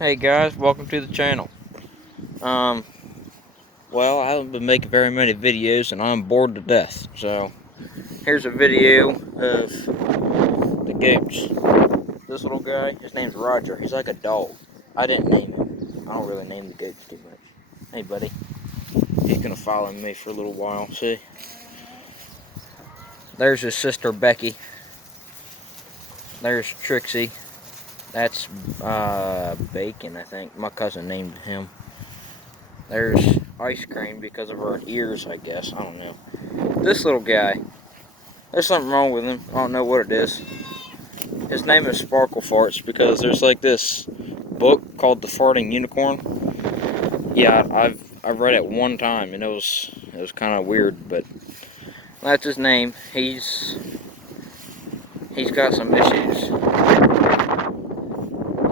Hey guys, welcome to the channel. Um, well, I haven't been making very many videos and I'm bored to death. So, here's a video of the goats. This little guy, his name's Roger. He's like a dog. I didn't name him. I don't really name the goats too much. Hey buddy, he's gonna follow me for a little while, see? There's his sister Becky. There's Trixie. That's Bacon, I think. My cousin named him. There's Ice Cream because of her ears, I guess. I don't know. This little guy, there's something wrong with him. I don't know what it is. His name is Sparkle Farts because there's like this book called The Farting Unicorn. Yeah, I've read it one time and it was kind of weird, but that's his name. He's got some issues.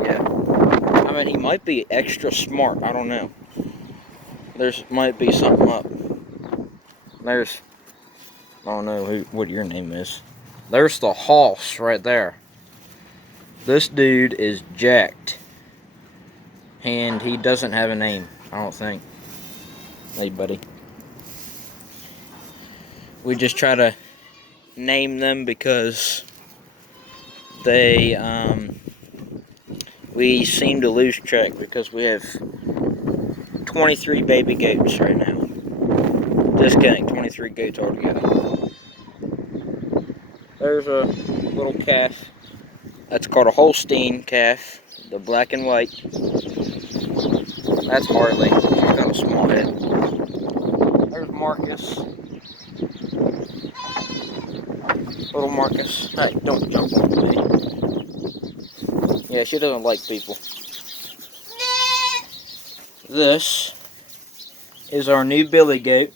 Yeah, I mean he might be extra smart. I don't know. There's might be something up. There's I don't know what your name is. There's the hoss right there. This dude is jacked. And he doesn't have a name, I don't think. Hey, buddy. We just try to name them because they, we seem to lose track because we have 23 baby goats right now. Just kidding, 23 goats altogether. There's a little calf. That's called a Holstein calf, the black and white. That's Harley. She's got a small head. There's Marcus. Little Marcus. Hey, don't jump on me. Yeah, she doesn't like people. This is our new Billy goat,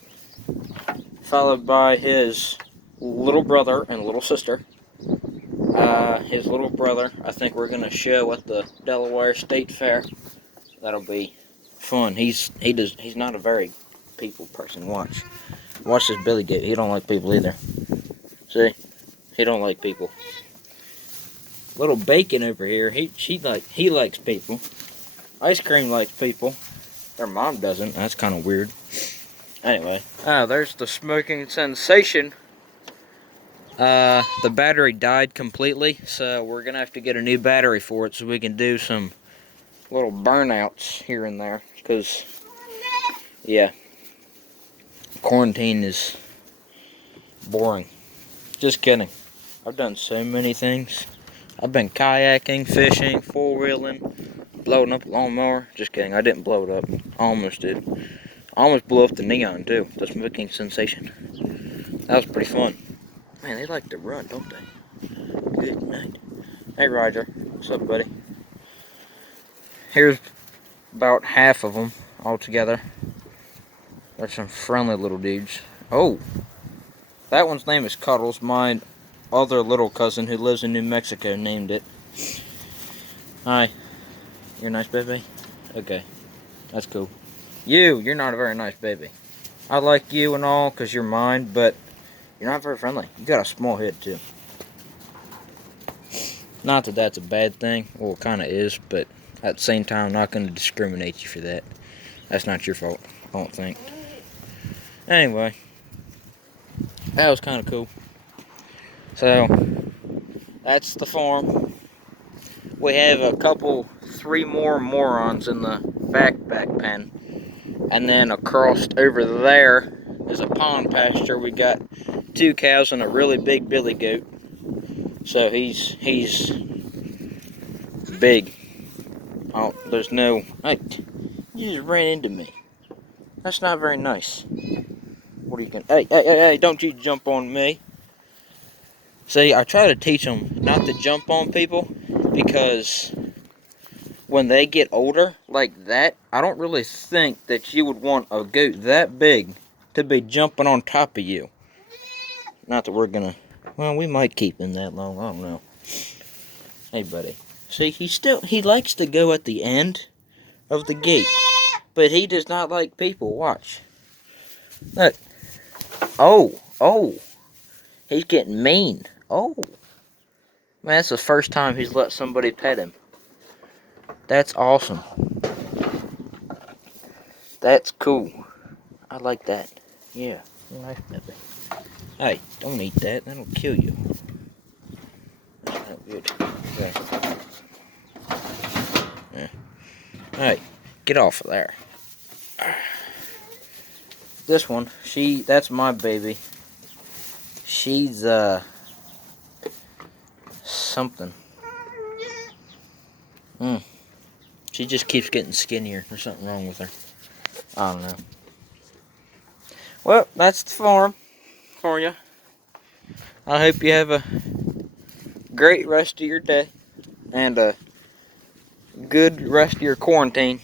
followed by his little brother and little sister. His little brother, I think we're gonna show at the Delaware State Fair. That'll be fun. He's not a very people person. Watch this Billy goat. He don't like people either. See, he don't like people. Little Bacon over here, he likes people. Ice Cream likes people. Their mom doesn't. That's kind of weird. Anyway, there's the smoking sensation. The battery died completely, so we're gonna have to get a new battery for it so we can do some little burnouts here and there. Cause yeah, quarantine is boring. Just kidding. I've done so many things. I've been kayaking, fishing, four-wheeling, blowing up a lawnmower. Just kidding, I didn't blow it up. I almost did. I almost blew up the neon too, the smoking sensation. That was pretty fun. Man, they like to run, don't they? Good night. Hey Roger, what's up buddy? Here's about half of them all together. They're some friendly little dudes. Oh, that one's name is Cuddles. My other little cousin who lives in New Mexico named it. Hi. You're a nice baby? Okay. That's cool. You're not a very nice baby. I like you and all because you're mine, but you're not very friendly. You got a small head too. Not that that's a bad thing. Well, it kind of is, but at the same time, I'm not going to discriminate you for that. That's not your fault, I don't think. Anyway, that was kind of cool. So, that's the farm. We have three more morons in the backpack pen. And then across over there is a pond pasture. We got 2 cows and a really big billy goat. So he's big. Oh, there's no... Hey, you just ran into me. That's not very nice. What are you gonna... Hey, don't you jump on me. See, I try to teach them not to jump on people because when they get older like that, I don't really think that you would want a goat that big to be jumping on top of you. Not that we're gonna... Well, we might keep him that long. I don't know. Hey, buddy. See, he likes to go at the end of the gate. But he does not like people. Watch. Look. Oh. He's getting mean. Oh. Man, that's the first time he's let somebody pet him. That's awesome. That's cool. I like that. Yeah, nice Peppy. Hey, don't eat that. That'll kill you. That's not good. Okay. Yeah. Hey, get off of there. This one, that's my baby. She's, something. She just keeps getting skinnier. There's something wrong with her. I don't know. Well, that's the farm for you. I hope you have a great rest of your day and a good rest of your quarantine.